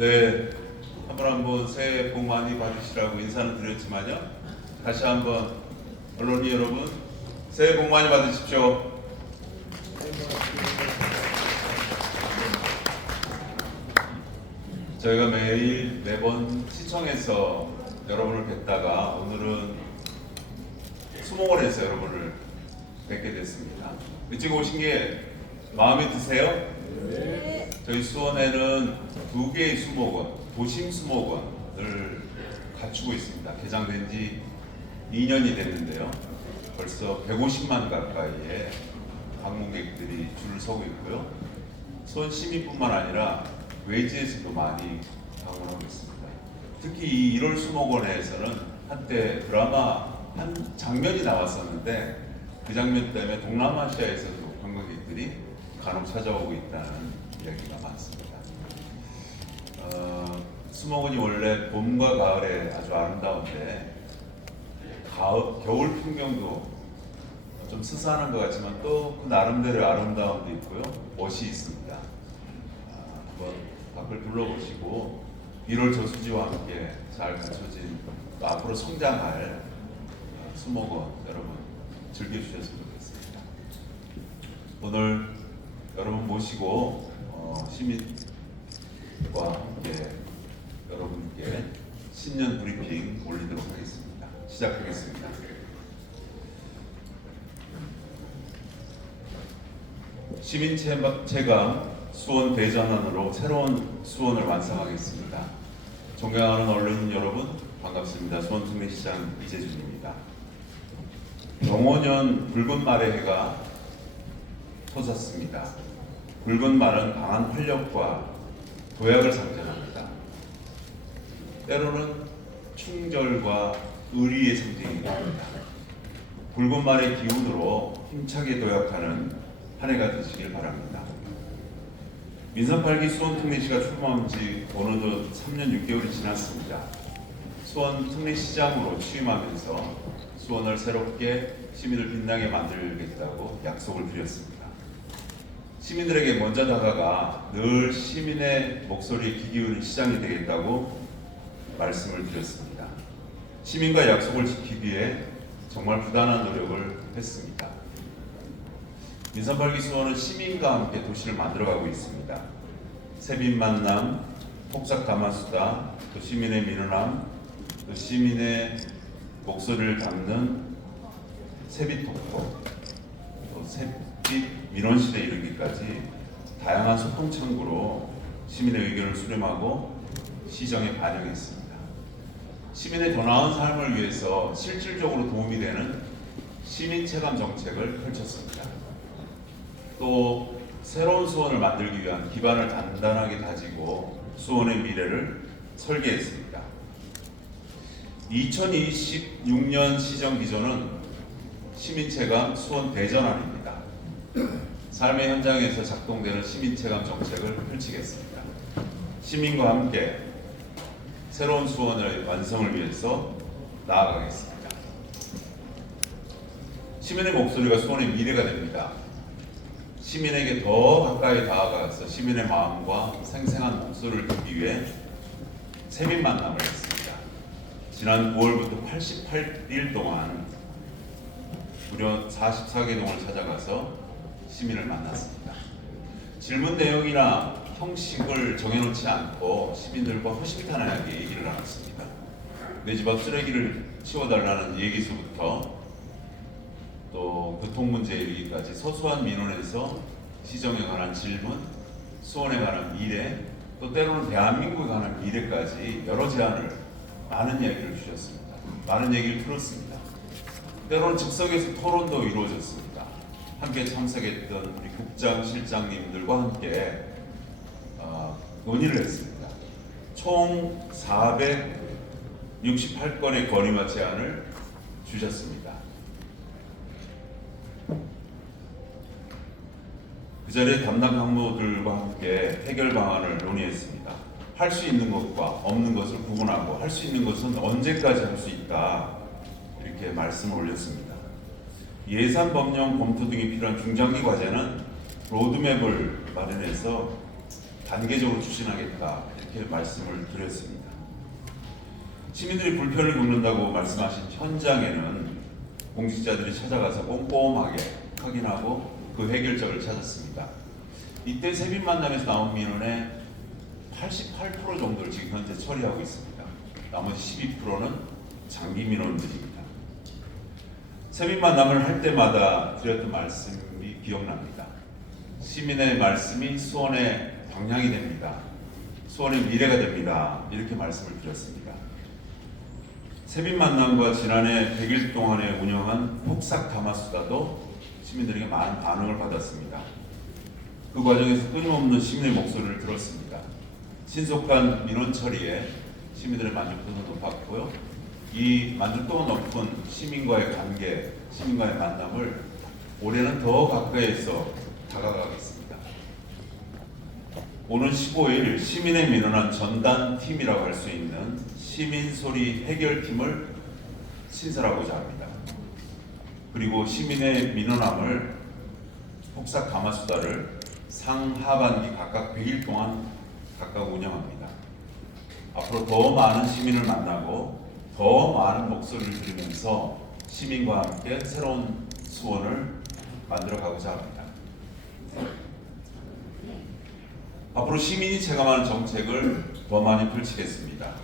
네, 한번 새해 복 많이 받으시라고 인사는 드렸지만요. 다시 한번 언론인 여러분, 새해 복 많이 받으십시오. 저희가 매번 시청에서 여러분을 뵙다가 오늘은 수목원에서 여러분을 뵙게 됐습니다. 일찍 오신 게 마음에 드세요? 네. 저희 수원에는 2개의 수목원, 도심 수목원을 갖추고 있습니다. 개장된 지 2년이 됐는데요. 벌써 150만 가까이의 방문객들이 줄을 서고 있고요. 수원 시민뿐만 아니라 외지에서도 많이 방문하고 있습니다. 특히 이 1월 수목원에서는 한때 드라마 한 장면이 나왔었는데 그 장면 때문에 동남아시아에서도 관광객들이 간혹 찾아오고 있다는 이야기가 많습니다. 수목원이 원래 봄과 가을에 아주 아름다운데 겨울 풍경도 좀 스산한 것 같지만 또 그 나름대로 아름다움도 있고요. 멋이 있습니다. 한번 밖을 둘러보시고 1월 저수지와 함께 잘 갖춰진 또 앞으로 성장할 수목원 여러분 즐겨주셨으면 좋겠습니다. 오늘 여러분 모시고 시민과 함께 여러분께 신년 브리핑 올리도록 하겠습니다. 시작하겠습니다. 시민 체감 수원 대전환으로 새로운 수원을 완성하겠습니다. 존경하는 언론인 여러분 반갑습니다. 수원 특례시장 이재준입니다. 병오년 붉은 말의 해가 솟았습니다. 붉은 말은 강한 활력과 도약을 상징합니다. 때로는 충절과 의리의 상징이기도 합니다. 붉은 말의 기운으로 힘차게 도약하는 한 해가 되시길 바랍니다. 민선 8기 수원 특례시가 출범한 지 어느덧 3년 6개월이 지났습니다. 수원 특례시장으로 취임하면서 수원을 새롭게 시민을 빛나게 만들겠다고 약속을 드렸습니다. 시민들에게 먼저 다가가 늘 시민의 목소리에 귀 기울인 시장이 되겠다고 말씀을 드렸습니다. 시민과 약속을 지키기 위해 정말 부단한 노력을 했습니다. 민선 8기 수원은 시민과 함께 도시를 만들어가고 있습니다. 세빈 만남, 폭삭 가마수다, 또 시민의 민원함, 또 시민의 목소리를 담는 세빛톡톡, 또 세빛 민원실에 이르기까지 다양한 소통 창구로 시민의 의견을 수렴하고 시정에 반영했습니다. 시민의 더 나은 삶을 위해서 실질적으로 도움이 되는 시민 체감 정책을 펼쳤습니다. 또 새로운 수원을 만들기 위한 기반을 단단하게 다지고 수원의 미래를 설계했습니다. 2026년 시정 기조는 시민체감 수원 대전환입니다. 삶의 현장에서 작동되는 시민체감 정책을 펼치겠습니다. 시민과 함께 새로운 수원의 완성을 위해서 나아가겠습니다. 시민의 목소리가 수원의 미래가 됩니다. 시민에게 더 가까이 다가가서 시민의 마음과 생생한 목소리를 듣기 위해 세민 만남을 했습니다. 지난 9월부터 88일 동안 무려 44개 동을 찾아가서 시민을 만났습니다. 질문 내용이나 형식을 정해놓지 않고 시민들과 허심탄회하게 얘기를 나눴습니다. 내 집 앞 쓰레기를 치워달라는 얘기서부터 또 교통 문제 이르기까지 소소한 민원에서 시정에 관한 질문, 수원에 관한 미래, 또 때로는 대한민국에 관한 미래까지 여러 제안을 많은 이야기를 주셨습니다. 많은 얘기를 들었습니다. 때로는 즉석에서 토론도 이루어졌습니다. 함께 참석했던 우리 국장, 실장님들과 함께 논의를 했습니다. 총 468건의 건의와 제안을 주셨습니다. 그 자리에 담당幹부들과 함께 해결 방안을 논의했습니다. 할 수 있는 것과 없는 것을 구분하고 할 수 있는 것은 언제까지 할 수 있다 이렇게 말씀을 올렸습니다. 예산 법령 검토 등이 필요한 중장기 과제는 로드맵을 마련해서 단계적으로 추진하겠다 이렇게 말씀을 드렸습니다. 시민들이 불편을 겪는다고 말씀하신 현장에는 공직자들이 찾아가서 꼼꼼하게 확인하고 그 해결책을 찾았습니다. 이때 세빈 만남에서 나온 민원의 88% 정도를 지금 현재 처리하고 있습니다. 나머지 12%는 장기 민원들입니다. 세빈 만남을 할 때마다 드렸던 말씀이 기억납니다. 시민의 말씀이 수원의 방향이 됩니다. 수원의 미래가 됩니다. 이렇게 말씀을 드렸습니다. 세빈 만남과 지난해 100일 동안에 운영한 폭삭 가마수다도 시민들에게 많은 반응을 받았습니다. 그 과정에서 끊임없는 시민의 목소리를 들었습니다. 신속한 민원 처리에 시민들의 만족도는 높았고요. 이 만족도가 높은 시민과의 관계, 시민과의 만남을 올해는 더 가까이에서 다가가겠습니다. 오는 15일 시민의 민원한 전담팀이라고 할 수 있는 시민소리 해결팀을 신설하고자 합니다. 그리고 시민의 민원함을 폭삭 가마수다를 상하반기 각각 100일 동안 각각 운영합니다. 앞으로 더 많은 시민을 만나고 더 많은 목소리를 들으면서 시민과 함께 새로운 수원을 만들어가고자 합니다. 앞으로 시민이 체감하는 정책을 더 많이 펼치겠습니다.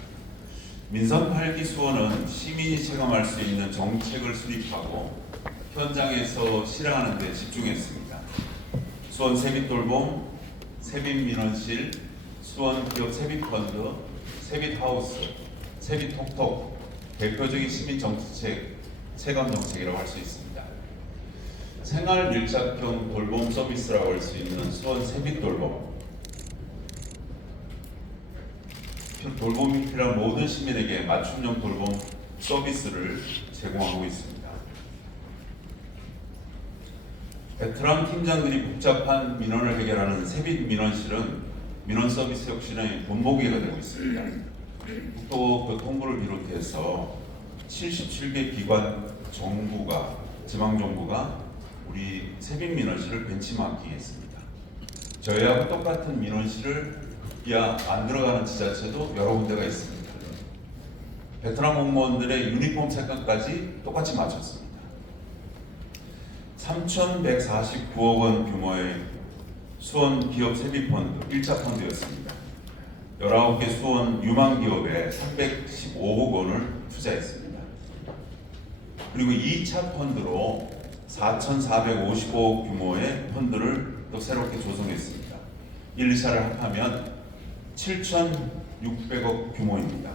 민선 8기 수원은 시민이 체감할 수 있는 정책을 수립하고 현장에서 실행하는 데 집중했습니다. 수원 세빛돌봄, 세빛민원실, 수원 기업 세빛펀드, 세빛하우스, 세빛톡톡 대표적인 시민 정책, 체감 정책이라고 할 수 있습니다. 생활 밀착형 돌봄 서비스라고 할 수 있는 수원 세빛돌봄, 돌봄이 필요한 모든 시민에게 맞춤형 돌봄 서비스를 제공하고 있습니다. 베테랑 팀장들이 복잡한 민원을 해결하는 세빛민원실은 민원 서비스 혁신의 본보기가 되고 있습니다. 국토교통부를 비롯해서 77개 기관 정부가, 지방정부가 우리 세빛민원실을 벤치마킹했습니다. 저희하고 똑같은 민원실을 만들어가는 지자체도 여러 군데가 있습니다. 베트남 공무원들의 유니폼 색깔까지 똑같이 맞췄습니다. 3,149억 원 규모의 수원 기업 세비펀드 1차 펀드였습니다. 19개 수원 유망 기업에 315억 원을 투자했습니다. 그리고 2차 펀드로 4,455억 규모의 펀드를 또 새롭게 조성했습니다. 1, 2차를 합하면 7,600억 규모입니다.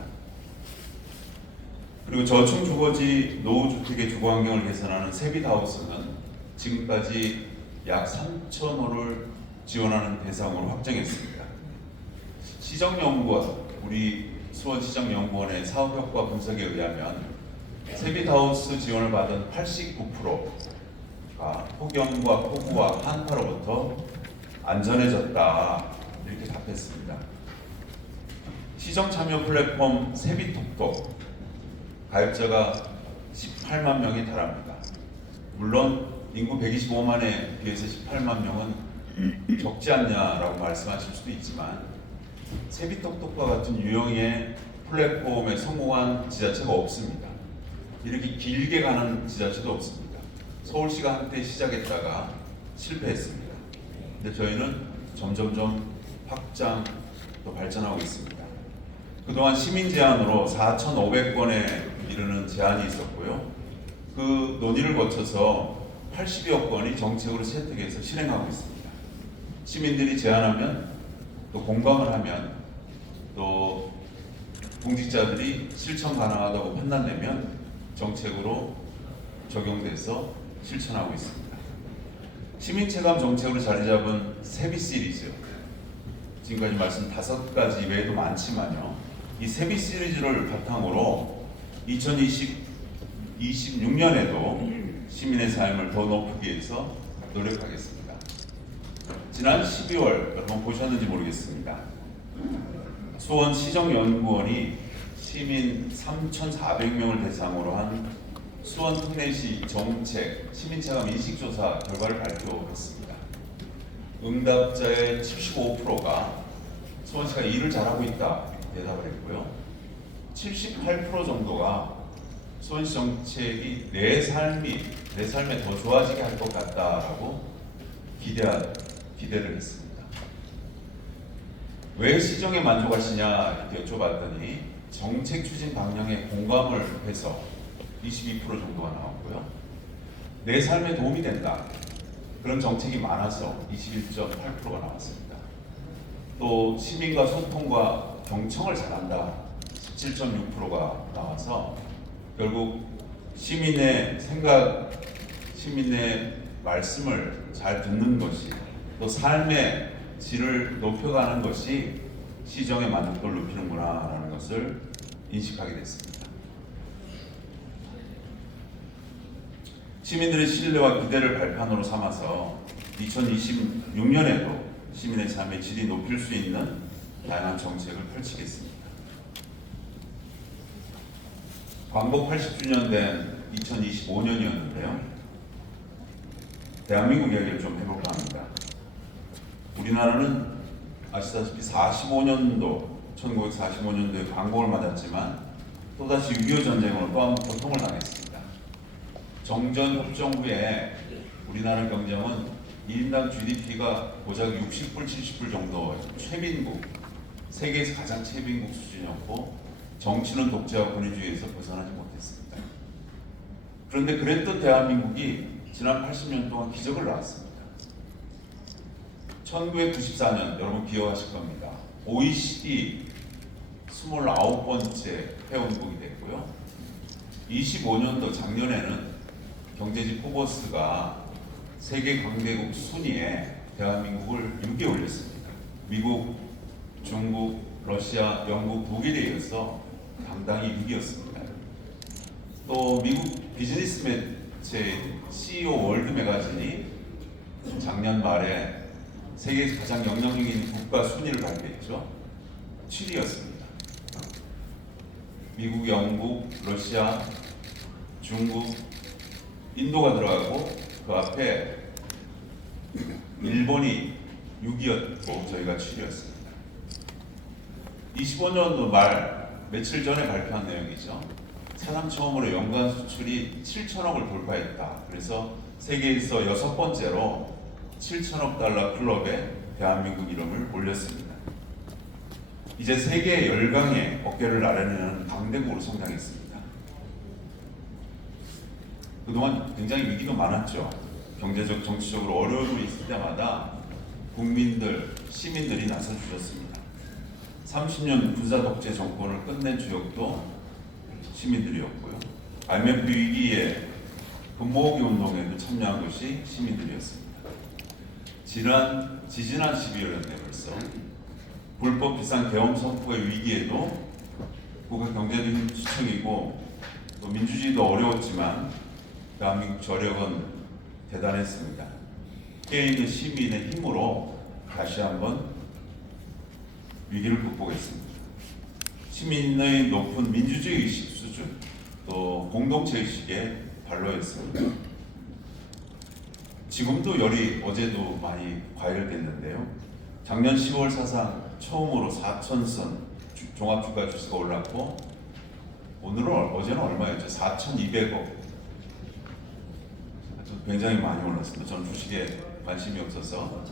그리고 저층 주거지 노후주택의 주거 환경을 개선하는 세빛하우스는 지금까지 약 3,000호를 지원하는 대상으로 확정했습니다. 시정연구원, 우리 수원시정연구원의 사업효과 분석에 의하면 세빛하우스 지원을 받은 89%가 폭염과 폭우와 한파로부터 안전해졌다 이렇게 답했습니다. 시정 참여 플랫폼 세빛톡톡 가입자가 18만 명에 달합니다. 물론 인구 125만에 비해서 18만 명은 적지 않냐라고 말씀하실 수도 있지만 세빛톡톡과 같은 유형의 플랫폼에 성공한 지자체가 없습니다. 이렇게 길게 가는 지자체도 없습니다. 서울시가 한때 시작했다가 실패했습니다. 근데 저희는 점점점 확장 또 발전하고 있습니다. 그동안 시민 제안으로 4,500건에 이르는 제안이 있었고요. 그 논의를 거쳐서 80여 건이 정책으로 채택해서 실행하고 있습니다. 시민들이 제안하면 또 공감을 하면 또 공직자들이 실천 가능하다고 판단되면 정책으로 적용돼서 실천하고 있습니다. 시민체감 정책으로 자리 잡은 세비 시리즈, 지금까지 말씀 5가지 외에도 많지만요. 이 세비 시리즈를 바탕으로 2026년에도 시민의 삶을 더 높이기 위해서 노력하겠습니다. 지난 12월 여러분 보셨는지 모르겠습니다. 수원시정연구원이 시민 3,400명을 대상으로 한 수원 특례시 정책 시민체감 인식조사 결과를 발표했습니다. 응답자의 75%가 수원시가 일을 잘하고 있다 대답을 했고요. 78% 정도가 수원시 정책이 내 삶에 더 좋아지게 할 것 같다라고 기대를 했습니다. 왜 시정에 만족하시냐 이렇게 여쭤봤더니 정책 추진 방향에 공감을 해서 22% 정도가 나왔고요. 내 삶에 도움이 된다. 그런 정책이 많아서 21.8%가 나왔습니다. 또 시민과 소통과 경청을 잘한다. 17.6%가 나와서 결국 시민의 생각, 시민의 말씀을 잘 듣는 것이 또 삶의 질을 높여가는 것이 시정의 만족도를 높이는구나라는 것을 인식하게 됐습니다. 시민들의 신뢰와 기대를 발판으로 삼아서 2026년에도 시민의 삶의 질이 높일 수 있는 다양한 정책을 펼치겠습니다. 광복 80주년 된 2025년이었는데요. 대한민국 이야기를 좀 해볼까 합니다. 우리나라는 아시다시피 1945년도에 광복을 맞았지만 또다시 6.25 전쟁으로 또 한 번 고통을 당했습니다. 정전 협정 후에 우리나라 경제는 1인당 GDP가 고작 60불, 70불 정도 최빈국, 세계에서 가장 최빈국 수준이었고 정치는 독재와 권위주의에서 벗어나지 못했습니다. 그런데 그랬던 대한민국이 지난 80년 동안 기적을 낳았습니다. 1994년 여러분 기억하실 겁니다. OECD 29번째 회원국이 됐고요. 25년도 작년에는 경제지 포버스가 세계 관계국 순위에 대한민국을 6위에 올렸습니다. 미국, 중국, 러시아, 영국, 독일에 이어서 당당히 6위였습니다. 또 미국 비즈니스 매체 CEO 월드 매거진이 작년 말에 세계에서 가장 영향력 있는 국가 순위를 발표했죠. 7위였습니다. 미국, 영국, 러시아, 중국, 인도가 들어가고 그 앞에 일본이 6위였고 저희가 7위였습니다. 25년도 말 며칠 전에 발표한 내용이죠. 사상 처음으로 연간 수출이 7천억을 돌파했다. 그래서 세계에서 6번째로 7천억 달러 클럽에 대한민국 이름을 올렸습니다. 이제 세계 열강에 어깨를 나르는 강대국으로 성장했습니다. 그동안 굉장히 위기도 많았죠. 경제적, 정치적으로 어려움이 있을 때마다 국민들, 시민들이 나서주셨습니다. 30년 군사 독재 정권을 끝낸 주역도 시민들이었고요. IMF 위기에 금모으기 운동에도 참여한 것이 시민들이었습니다. 지지난 12월이었는데 벌써 불법 비상 계엄 선포의 위기에도 국가 경제도 힘주청이고 또 민주주의도 어려웠지만 대한민국 저력은 대단했습니다. 깨어있는 시민의 힘으로 다시 한번 위기를 극복했습니다. 시민의 높은 민주주의 의식 수준, 또 공동체 의식에 발로했습니다. 지금도 열이 어제도 많이 과열됐는데요. 작년 10월 사상 처음으로 4,000선 종합주가 지수가 올랐고 어제는 얼마였죠? 4,200억. 굉장히 많이 올랐습니다. 저는 주식에 관심이 없어서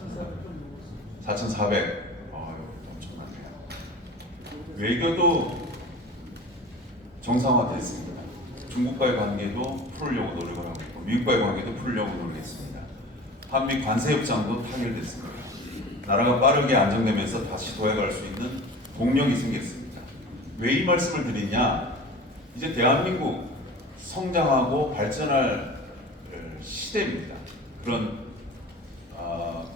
4,400. 엄청나네요. 외교도 정상화됐습니다. 중국과의 관계도 풀으려고 노력을 하고 있고 미국과의 관계도 풀으려고 노력했습니다. 한미 관세협정도 타결됐습니다. 나라가 빠르게 안정되면서 다시 도약할 수 있는 동력이 생겼습니다. 왜 이 말씀을 드리냐? 이제 대한민국 성장하고 발전할 시대입니다. 그런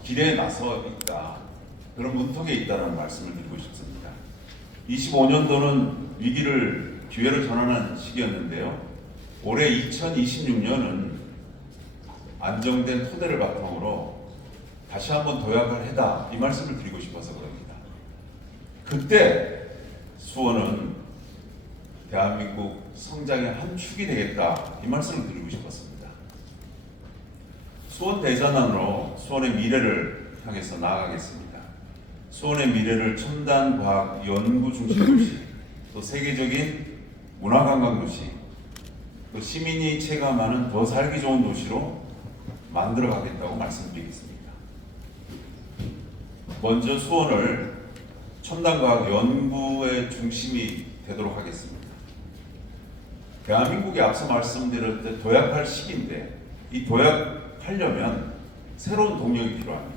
길에 나서 있다. 그런 문턱에 있다는 말씀을 드리고 싶습니다. 25년도는 위기를 기회로 전환한 시기였는데요. 올해 2026년은 안정된 토대를 바탕으로 다시 한번 도약할 해다. 이 말씀을 드리고 싶어서 그럽니다. 그때 수원은 대한민국 성장의 한 축이 되겠다. 이 말씀을 드리고 싶었습니다. 수원 대전환으로 수원의 미래를 향해서 나아가겠습니다. 수원의 미래를 첨단 과학 연구 중심 도시, 또 세계적인 문화관광 도시, 또 시민이 체감하는 더 살기 좋은 도시로 만들어 가겠다고 말씀드리겠습니다. 먼저 수원을 첨단 과학 연구의 중심이 되도록 하겠습니다. 대한민국이 앞서 말씀드렸듯 도약할 시기인데, 이 도약하려면 새로운 동력이 필요합니다.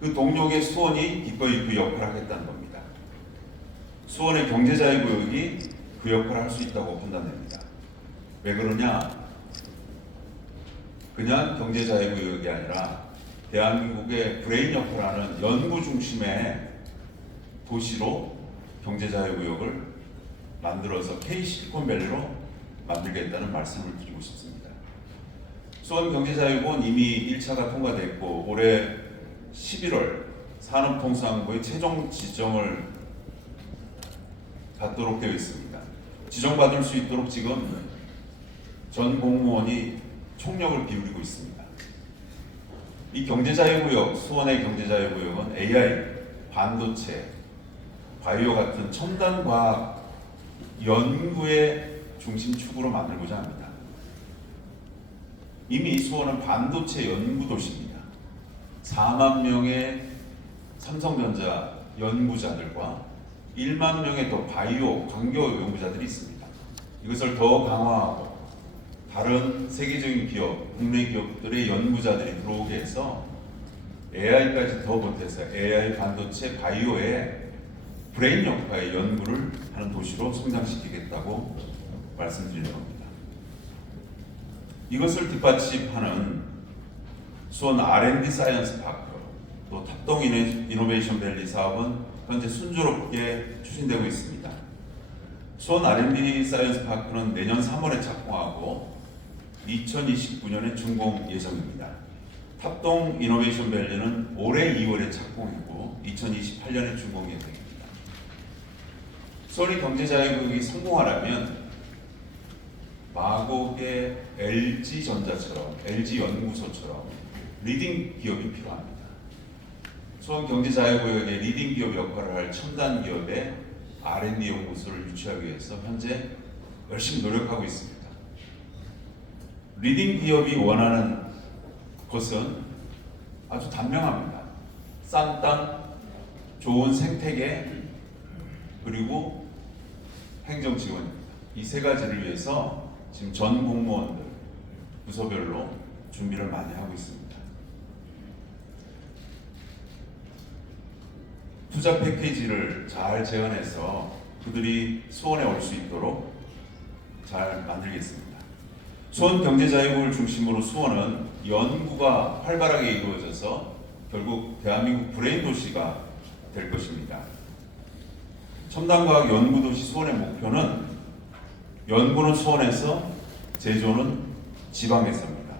그 동력에 수원이 기꺼이 그 역할을 하겠다는 겁니다. 수원의 경제자유구역이 그 역할을 할 수 있다고 판단됩니다. 왜 그러냐? 그냥 경제자유구역이 아니라 대한민국의 브레인 역할을 하는 연구 중심의 도시로 경제자유구역을 만들어서 K실리콘밸리로 만들겠다는 말씀을 드리고 싶습니다. 수원경제자유구는 이미 1차가 통과됐고 올해 11월 산업통상부의 최종 지정을 받도록 되어 있습니다. 지정받을 수 있도록 지금 전 공무원이 총력을 기울이고 있습니다. 이 경제자유구역, 수원의 경제자유구역은 AI, 반도체, 바이오 같은 첨단 과학 연구의 중심축으로 만들고자 합니다. 이미 수원은 반도체 연구 도시입니다. 4만 명의 삼성전자 연구자들과 1만 명의 더 바이오, 광교 연구자들이 있습니다. 이것을 더 강화하고 다른 세계적인 기업, 국내 기업들의 연구자들이 들어오게 해서 AI까지 더 보태서 AI, 반도체, 바이오의 브레인 역할의 연구를 하는 도시로 성장시키겠다고 말씀드리는 겁니다. 이것을 뒷받침하는 수원 R&D 사이언스 파크, 또 탑동 이노베이션 밸리 사업은 현재 순조롭게 추진되고 있습니다. 수원 R&D 사이언스 파크는 내년 3월에 착공하고 2029년에 준공 예정입니다. 탑동 이노베이션 밸리는 올해 2월에 착공했고 2028년에 준공 예정입니다. 수원이 경제자유구역이 성공하려면 마곡의 LG전자처럼, LG연구소처럼 리딩 기업이 필요합니다. 수원 경제자유구역의 리딩 기업 역할을 할 첨단 기업의 R&D 연구소를 유치하기 위해서 현재 열심히 노력하고 있습니다. 리딩 기업이 원하는 것은 아주 단명합니다. 싼 땅, 좋은 생태계, 그리고 행정 지원입니다. 이 세 가지를 위해서 지금 전 공무원들 부서별로 준비를 많이 하고 있습니다. 투자 패키지를 잘 제안해서 그들이 수원에 올 수 있도록 잘 만들겠습니다. 수원 경제자유구를 중심으로 수원은 연구가 활발하게 이루어져서 결국 대한민국 브레인 도시가 될 것입니다. 첨단과학 연구도시 수원의 목표는 연구는 수원에서, 제조는 지방에서입니다.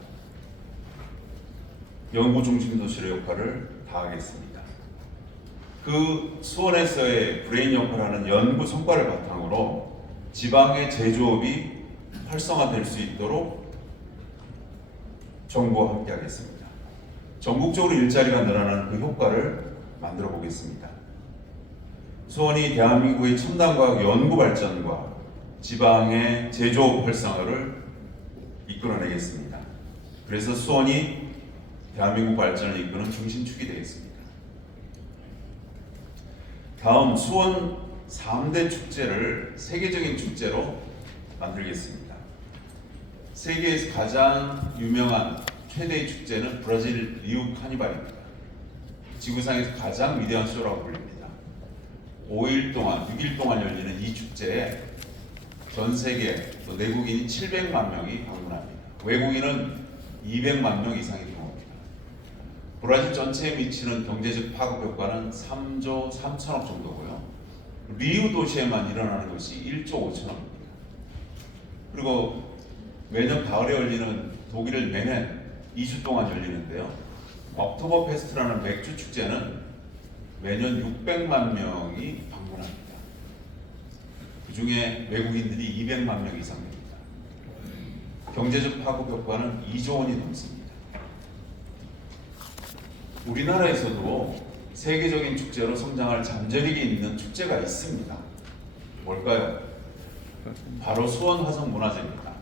연구 중심 도시의 역할을 다하겠습니다. 그 수원에서의 브레인 역할을 하는 연구 성과를 바탕으로 지방의 제조업이 활성화될 수 있도록 정부와 함께 하겠습니다. 전국적으로 일자리가 늘어나는 그 효과를 만들어 보겠습니다. 수원이 대한민국의 첨단과학 연구 발전과 지방의 제조업 활성화를 이끌어내겠습니다. 그래서 수원이 대한민국 발전을 이끄는 중심축이 되겠습니다. 다음, 수원 3대 축제를 세계적인 축제로 만들겠습니다. 세계에서 가장 유명한 최대의 축제는 브라질 리우 카니발입니다. 지구상에서 가장 위대한 쇼라고 불립니다. 5일 동안, 6일 동안 열리는 이 축제에 전 세계 또 내국인이 700만 명이 방문합니다. 외국인은 200만 명 이상이 들어옵니다. 브라질 전체에 미치는 경제적 파급 효과는 3조 3천억 정도고요. 리우 도시에만 일어나는 것이 1조 5천억입니다. 그리고 매년 가을에 열리는 독일을 매년 2주 동안 열리는데요. 옥토버 페스트라는 맥주 축제는 매년 600만 명이 방문합니다. 그 중에 외국인들이 200만 명 이상 됩니다. 경제적 파급 효과는 2조 원이 넘습니다. 우리나라에서도 세계적인 축제로 성장할 잠재력이 있는 축제가 있습니다. 뭘까요? 바로 수원화성문화제입니다.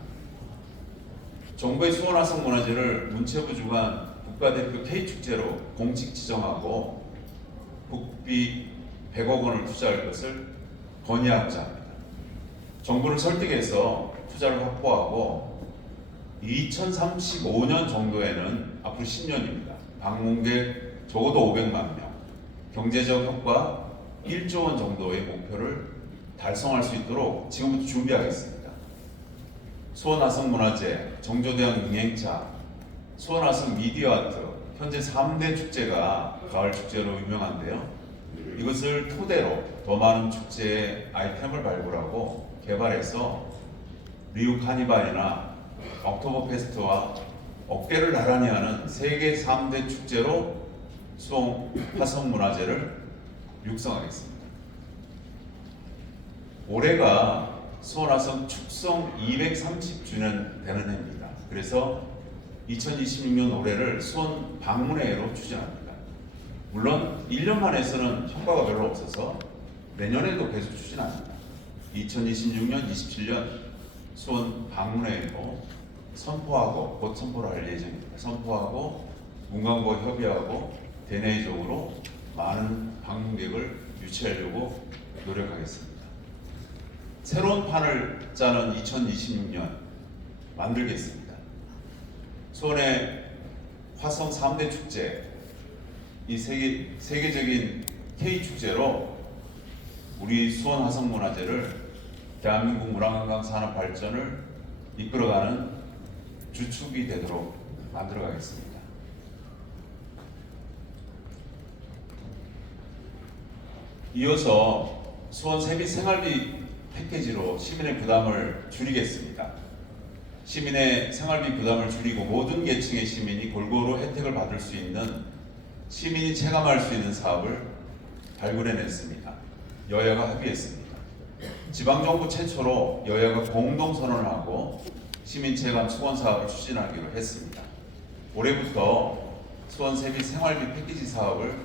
정부의 수원화성문화제를 문체부 주관 국가대표 K축제로 공식 지정하고 국비 100억 원을 투자할 것을 건의하고자 합니다. 정부를 설득해서 투자를 확보하고 2035년 정도에는 앞으로 10년입니다. 방문객 적어도 500만 명, 경제적 효과 1조 원 정도의 목표를 달성할 수 있도록 지금부터 준비하겠습니다. 수원화성문화제, 정조대왕 융행차, 수원화성 미디어아트, 현재 3대 축제가 가을 축제로 유명한데요. 이것을 토대로 더 많은 축제의 아이템을 발굴하고 개발해서 리우 카니발이나 옥토버 페스트와 어깨를 나란히 하는 세계 3대 축제로 수원 화성문화제를 육성하겠습니다. 올해가 수원화성 축성 230주년 되는 해입니다. 그래서 2026년 올해를 수원 방문해로 추진합니다. 물론 1년만 해서는 효과가 별로 없어서 내년에도 계속 추진합니다. 2026년, 27년 수원 방문회로 선포하고 곧 선포를 할 예정입니다. 선포하고 문광부와 협의하고 대내적으로 많은 방문객을 유치하려고 노력하겠습니다. 새로운 판을 짜는 2026년 만들겠습니다. 수원의 화성 3대 축제, 이 세계적인 K축제로 우리 수원 화성문화제를 대한민국 문화관광 산업 발전을 이끌어가는 주축이 되도록 만들어가겠습니다. 이어서 수원 세비 생활비 패키지로 시민의 부담을 줄이겠습니다. 시민의 생활비 부담을 줄이고 모든 계층의 시민이 골고루 혜택을 받을 수 있는 시민이 체감할 수 있는 사업을 발굴해냈습니다. 여야가 합의했습니다. 지방정부 최초로 여야가 공동 선언을 하고 시민 체감 수원 사업을 추진하기로 했습니다. 올해부터 수원 세비 생활비 패키지 사업을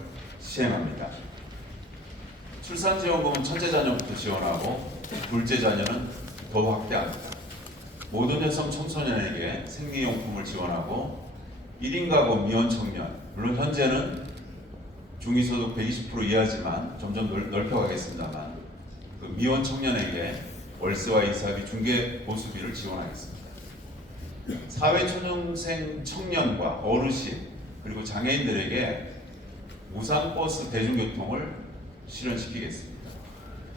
시행합니다. 출산지원금은 첫째 자녀부터 지원하고 둘째 자녀는 더 확대합니다. 모든 여성 청소년에게 생리용품을 지원하고 1인 가구 미혼 청년, 물론 현재는 중위소득 120% 이하지만 점점 넓혀가겠습니다만 그 미혼 청년에게 월세와 이사비, 중개 보수비를 지원하겠습니다. 사회초년생 청년과 어르신 그리고 장애인들에게 무상버스 대중교통을 실현시키겠습니다.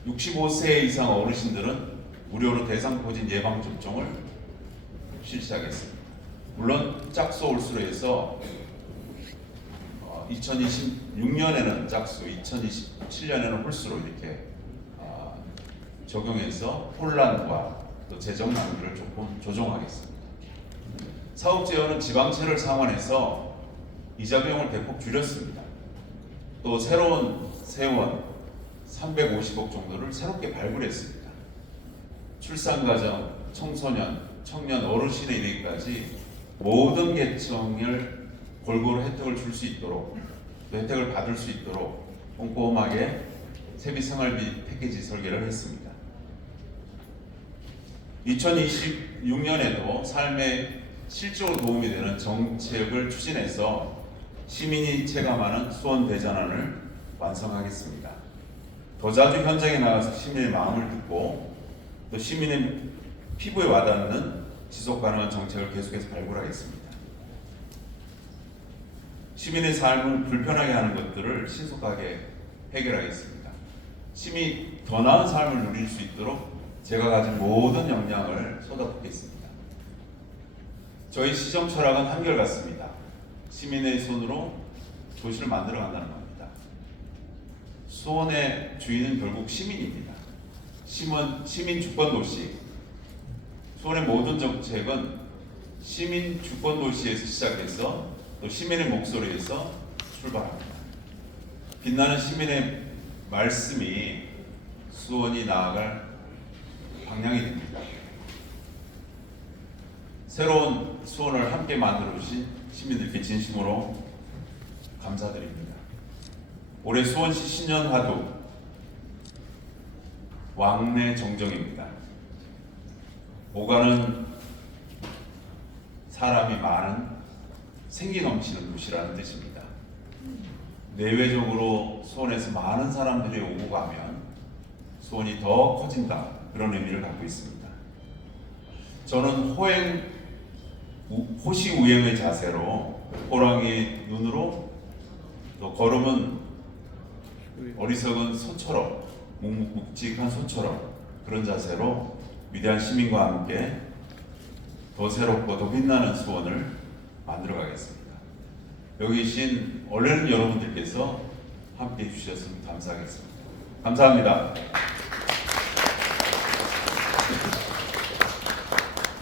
65세 이상 어르신들은 무료로 대상포진 예방접종을 실시하겠습니다. 물론 짝수 올수로 해서 2026년에는 짝수, 2027년에는 홀수로 이렇게 적용해서 혼란과 또 재정 낭비를 조금 조정하겠습니다. 사업 재원은 지방채를 상환해서 이자 비용을 대폭 줄였습니다. 또 새로운 세원 350억 정도를 새롭게 발굴했습니다. 출산가정, 청소년, 청년, 어르신에 이르기까지 모든 계층을 골고루 혜택을 줄 수 있도록 또 혜택을 받을 수 있도록 꼼꼼하게 세비생활비 패키지 설계를 했습니다. 2026년에도 삶에 실제로 도움이 되는 정책을 추진해서 시민이 체감하는 수원 대전환을 완성하겠습니다. 더 자주 현장에 나가서 시민의 마음을 듣고 또 시민의 피부에 와닿는 지속 가능한 정책을 계속해서 발굴하겠습니다. 시민의 삶을 불편하게 하는 것들을 신속하게 해결하겠습니다. 시민이 더 나은 삶을 누릴 수 있도록 제가 가진 모든 역량을 쏟아붓겠습니다. 저희 시정 철학은 한결같습니다. 시민의 손으로 도시를 만들어간다는 겁니다. 수원의 주인은 결국 시민입니다. 시민 주권 도시. 수원의 모든 정책은 시민 주권 도시에서 시작해서 또 시민의 목소리에서 출발합니다. 빛나는 시민의 말씀이 수원이 나아갈 방향이 됩니다. 새로운 수원을 함께 만들어 주신 시민들께 진심으로 감사드립니다. 올해 수원시 신년 화두 왕래 정정입니다. 오가는 사람이 많은 생기 넘치는 곳이라는 뜻입니다. 내외적으로 수원에서 많은 사람들이 오고 가면 수원이 더 커진다, 그런 의미를 갖고 있습니다. 저는 호시우행의 자세로, 호랑이 눈으로, 또 걸음은 어리석은 소처럼, 묵묵묵직한 소처럼, 그런 자세로 위대한 시민과 함께 더 새롭고 더 빛나는 수원을 만들어 가겠습니다. 여기 계신 얼른 여러분들께서 함께 해주셨으면 감사하겠습니다. 감사합니다.